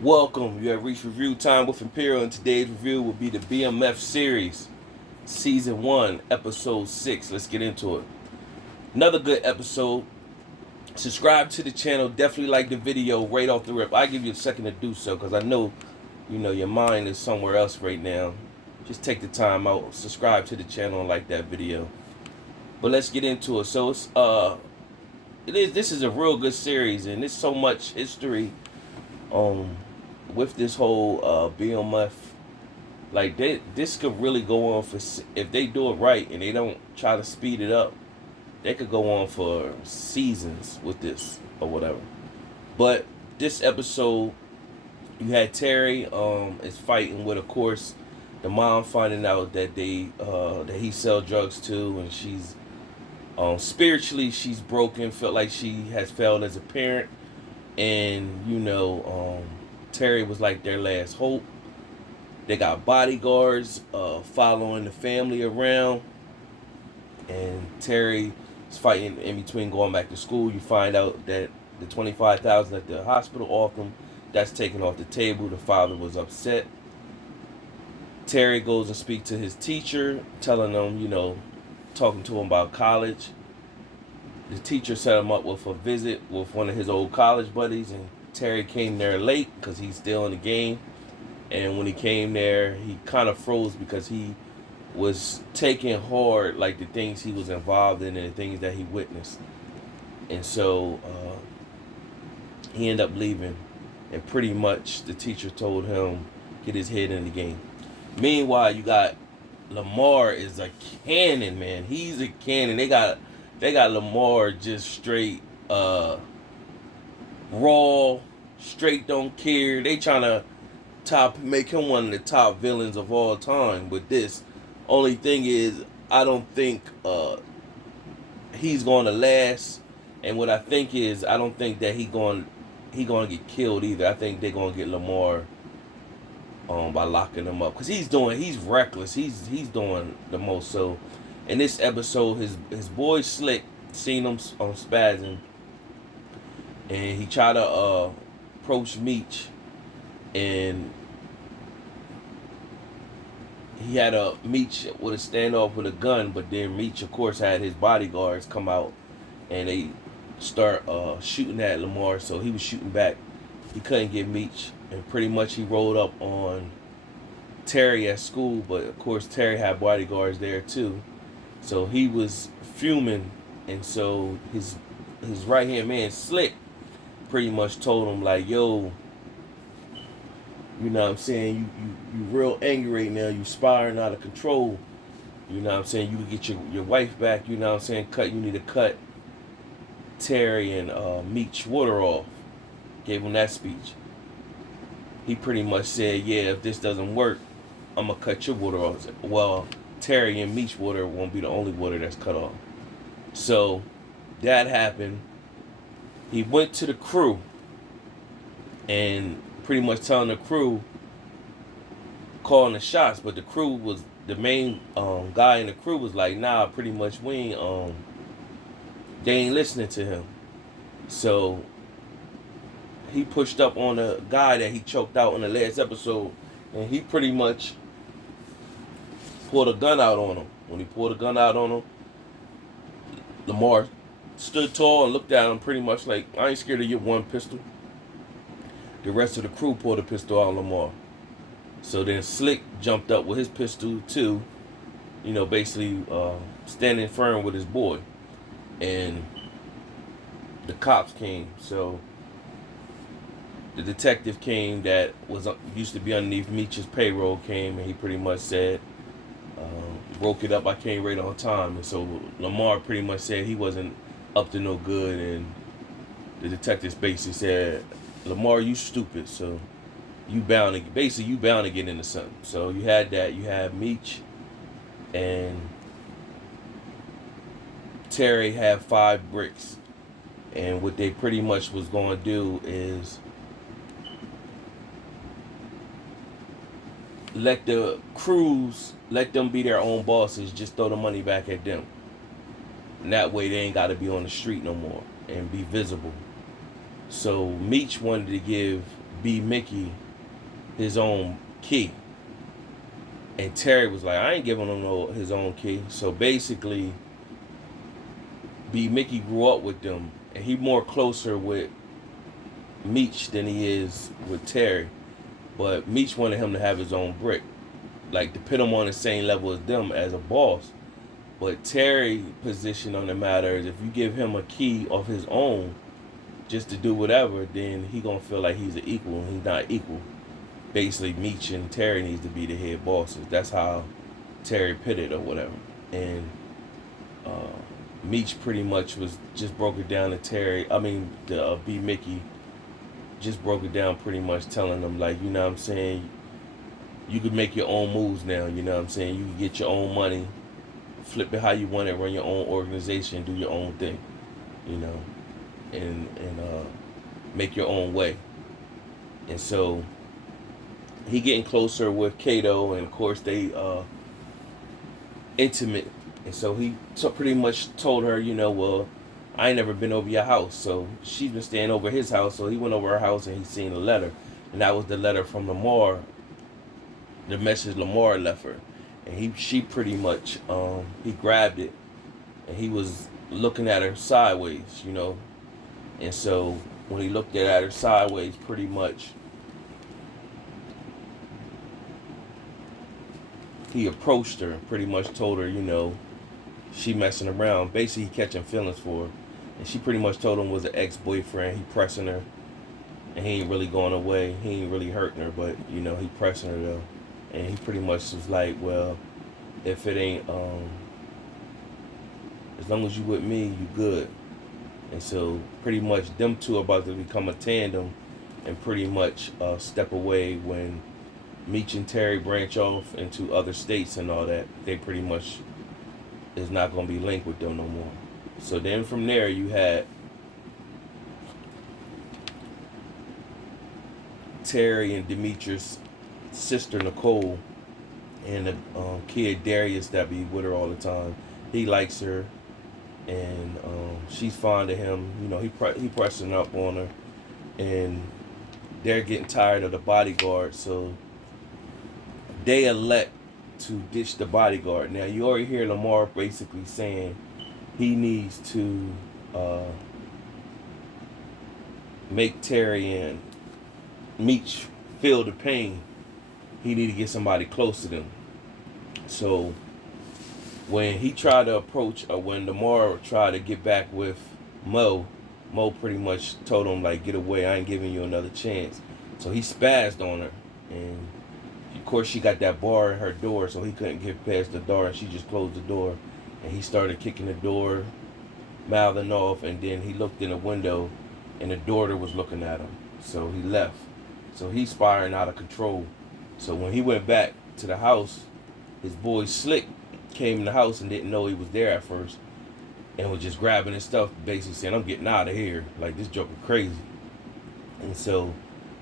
Welcome. You have reached review time with Imperial, and today's review will be the BMF series, Season 1, Episode 6. Let's get into it. Another good episode. Subscribe to the channel. Definitely like the video right off the rip. I'll give you a second to do so because I know, your mind is somewhere else right now. Just take the time out, subscribe to the channel and like that video. But let's get into it. So this is a real good series, and there's so much history um with this whole BMF. Like this could really go on for, if they do it right and they don't try to speed it up, they could go on for seasons with this or whatever. But this episode, you had Terry is fighting with, of course, the mom finding out that that he sell drugs too, and she's spiritually she's broken, felt like she has failed as a parent, and Terry was like their last hope. They got bodyguards following the family around, and Terry is fighting in between going back to school. You find out that the 25,000 at the hospital offered him, that's taken off the table. The father was upset. Terry goes and speaks to his teacher, telling him, talking to him about college. The teacher set him up with a visit with one of his old college buddies, and Terry came there late because he's still in the game. And when he came there, he kind of froze because he was taking hard like the things he was involved in and the things that he witnessed. And so he ended up leaving, and pretty much the teacher told him get his head in the game. Meanwhile, you got Lamar is a cannon, man. He's a cannon. They got Lamar just straight raw, straight don't care. They trying to make him one of the top villains of all time with this. Only thing is, I don't think he's going to last. And what I think is, I don't think that he going to get killed either. I think they're going to get Lamar by locking him up, because he's reckless. He's doing the most. So in this episode, his boy Slick seen him on spazzing, and he tried to approach Meech, and he had a Meech with a standoff with a gun, but then Meech, of course, had his bodyguards come out, and they start shooting at Lamar. So he was shooting back. He couldn't get Meech, and pretty much he rolled up on Terry at school. But of course, Terry had bodyguards there too, so he was fuming. And so his right hand man Slick pretty much told him like, "Yo, you know what I'm saying? You real angry right now. You spiraling out of control. You know what I'm saying? You can get your wife back. You know what I'm saying? You need to cut Terry and Meech water off." Gave him that speech. He pretty much said, "Yeah, if this doesn't work, I'm gonna cut your water off." Well, Terry and Meech water won't be the only water that's cut off. So that happened. He went to the crew and pretty much telling the crew, calling the shots, but the crew was the main guy in the crew was like, "Nah, pretty much we ain't they ain't listening to him." So he pushed up on a guy that he choked out in the last episode, and he pretty much pulled a gun out on him. When he pulled a gun out on him, Lamar stood tall and looked at him pretty much like, "I ain't scared of your one pistol." The rest of the crew pulled a pistol out on Lamar. So then Slick jumped up with his pistol too, basically standing firm with his boy. And the cops came. So the detective came that used to be underneath Meech's payroll came, and he pretty much said, broke it up. I came right on time. And so Lamar pretty much said he wasn't up to no good, and the detectives basically said, "Lamar, you stupid. So you bound to get into something." So you had that. You had Meech and Terry had 5 bricks, and what they pretty much was going to do is let the crews, let them be their own bosses, just throw the money back at them. And that way they ain't got to be on the street no more and be visible. So Meech wanted to give B Mickey his own key. And Terry was like, I ain't giving him his own key. So basically, B Mickey grew up with them, and he more closer with Meech than he is with Terry. But Meech wanted him to have his own brick, like to put him on the same level as them as a boss. But Terry's position on the matter is if you give him a key of his own just to do whatever, then he gonna feel like he's an equal, and he's not equal. Basically, Meech and Terry needs to be the head bosses. That's how Terry pitted or whatever. And uh, Meech pretty much was just broke it down to Terry. I mean, the B Mickey just broke it down pretty much telling them, like, you know what I'm saying, you could make your own moves now, you know what I'm saying, you can get your own money, flip it how you want it, run your own organization, do your own thing, you know, and make your own way. And so he getting closer with Kato, and of course they intimate. And so he pretty much told her, you know, well, I ain't never been over your house. So she's been staying over his house. So he went over her house and he seen a letter. And that was the letter from Lamar, the message Lamar left her. And she pretty much, he grabbed it and he was looking at her sideways, you know. And so when he looked at her sideways, pretty much, he approached her and pretty much told her, you know, she messing around. Basically, he catching feelings for her. And she pretty much told him was an ex-boyfriend. He pressing her. And he ain't really going away. He ain't really hurting her. But, you know, he pressing her, though. And he pretty much was like, well, if it ain't, as long as you with me, you good. And so, pretty much, them two are about to become a tandem. And pretty much step away when Meech and Terry branch off into other states and all that. They pretty much is not going to be linked with them no more. So then from there you had Terry and Demetrius' sister Nicole and the kid Darius that be with her all the time. He likes her and she's fond of him. You know, he pressing up on her, and they're getting tired of the bodyguard, so they elect to ditch the bodyguard. Now you already hear Lamar basically saying he needs to make Terry and Meech feel the pain. He need to get somebody close to them. So when he tried to approach, or when Lamar tried to get back with Mo pretty much told him, like, get away, I ain't giving you another chance. So he spazzed on her, and of course she got that bar in her door, so he couldn't get past the door, and she just closed the door, and he started kicking the door, mouthing off, and then he looked in the window, and the daughter was looking at him, so he left. So he's spiraling out of control. So when he went back to the house, his boy Slick came in the house and didn't know he was there at first, and was just grabbing his stuff, basically saying, I'm getting out of here, like, this joker crazy. And so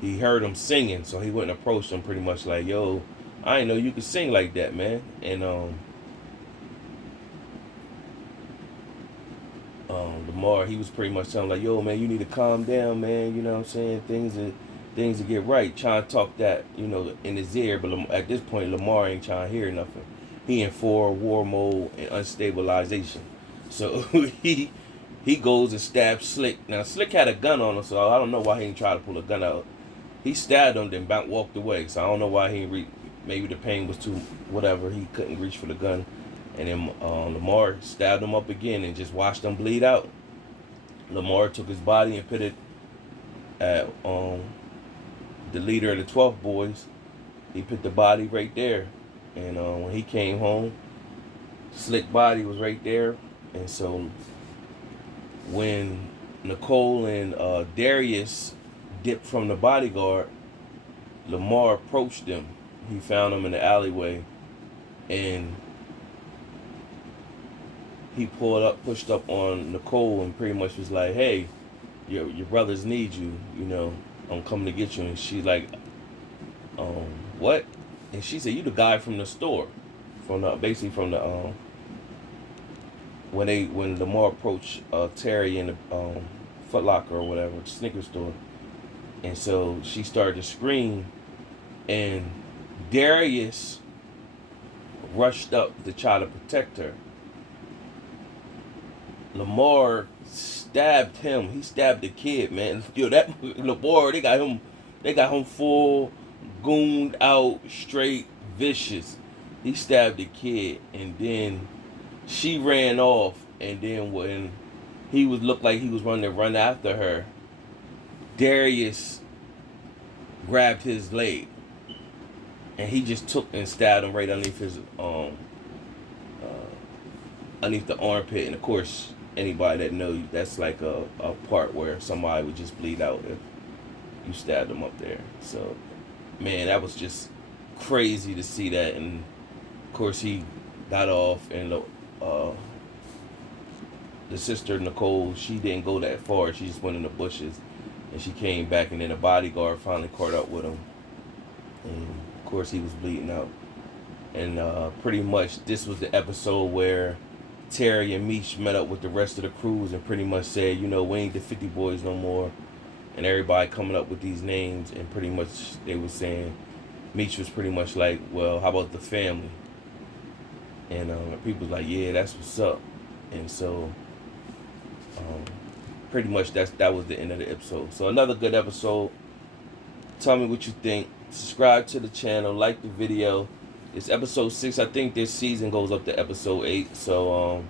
he heard him singing, so he went and approached him pretty much like, yo, I didn't know you could sing like that, man. And Lamar, he was pretty much telling like, yo, man, you need to calm down, man, you know what I'm saying, things to get right, trying to talk that, you know, in his ear. But at this point, Lamar ain't trying to hear nothing. He in full war mode and unstabilization. So he goes and stabs Slick. Now Slick had a gun on him, so I don't know why he didn't try to pull a gun out. He stabbed him, then walked away. So I don't know why he didn't maybe the pain was too whatever. He couldn't reach for the gun. And then Lamar stabbed him up again and just watched him bleed out. Lamar took his body and put it at the leader of the 12th boys. He put the body right there. And when he came home, Slick body was right there. And so when Nicole and Darius dipped from the bodyguard, Lamar approached them. He found them in the alleyway, and he pushed up on Nicole, and pretty much was like, "Hey, your brothers need you. You know, I'm coming to get you." And she's like, "What?" And she said, "You the guy from the store, basically from the when Lamar approached Terry in the Foot Locker or whatever, Sneaker store." And so she started to scream, and Darius rushed up to try to protect her. Lamar stabbed him. He stabbed the kid, man. Yo, that Lamar, they got him full, gooned out, straight, vicious. He stabbed the kid, and then she ran off. And then when he was looked like he was running to run after her, Darius grabbed his leg, and he just took and stabbed him right underneath his underneath the armpit. And of course, anybody that knows, that's like a part where somebody would just bleed out if you stabbed them up there. So, man, that was just crazy to see that. And of course, he got off, and the sister Nicole, she didn't go that far. She just went in the bushes, and she came back, and then the bodyguard finally caught up with him, and of course he was bleeding out. And pretty much this was the episode where Terry and Meech met up with the rest of the crews and pretty much said, you know, we ain't the 50 boys no more. And everybody coming up with these names, and pretty much they were saying, Meech was pretty much like, well, how about the family? And people was like, yeah, that's what's up. And so pretty much that was the end of the episode. So another good episode. Tell me what you think. Subscribe to the channel, like the video. It's episode 6. I think this season goes up to episode 8. So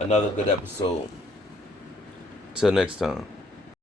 another good episode. Till next time.